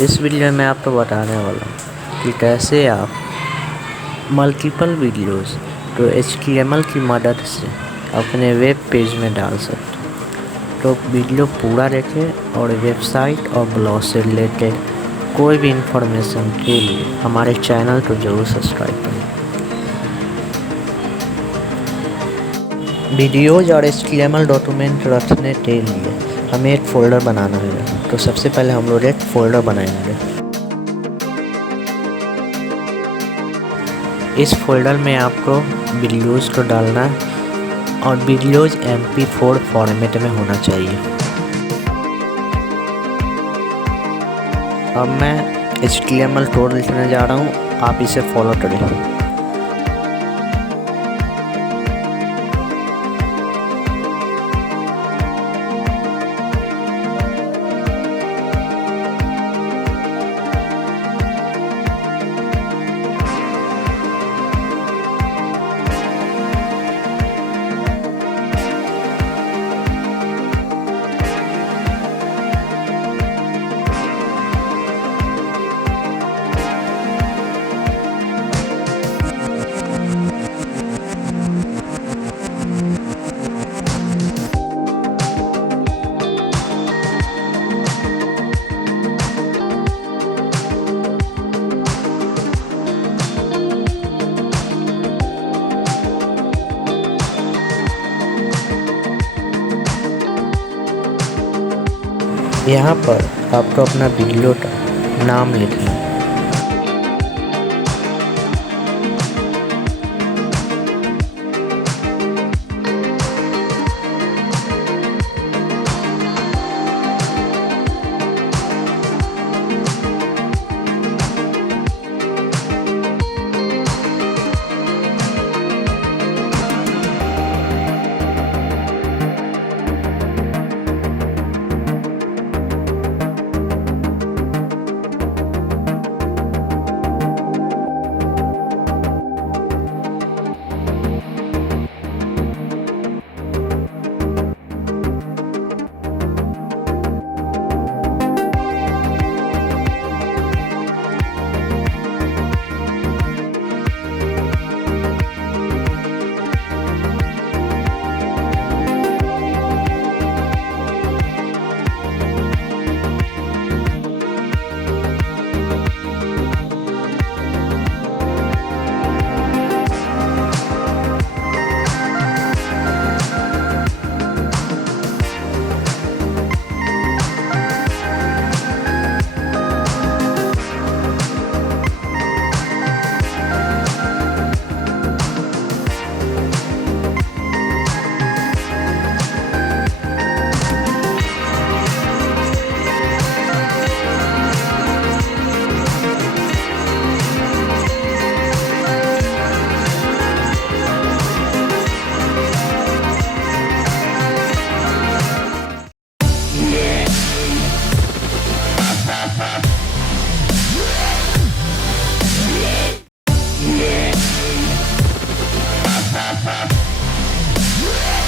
इस वीडियो में आपको बताने वाला हूँ कि कैसे आप मल्टीपल वीडियोस तो HTML की मदद से अपने वेब पेज में डाल सकते हो। तो वीडियो पूरा देखें और वेबसाइट और ब्लॉग से रिलेटेड कोई भी इंफॉर्मेशन के लिए हमारे चैनल को ज़रूर सब्सक्राइब करें। वीडियोज़ और HTML डॉक्यूमेंट रखने के लिए हमें एक फ़ोल्डर बनाना है। तो सबसे पहले हम लोग एक फ़ोल्डर बनाएंगे। इस फ़ोल्डर में आपको वीडियोज़ को डालना है और वीडियोज़ MP4 फॉर्मेट में होना चाहिए। अब मैं HTML कोड लिखने जा रहा हूँ, आप इसे फॉलो करें। यहाँ पर आपको अपना वीडियो का नाम लिखना है।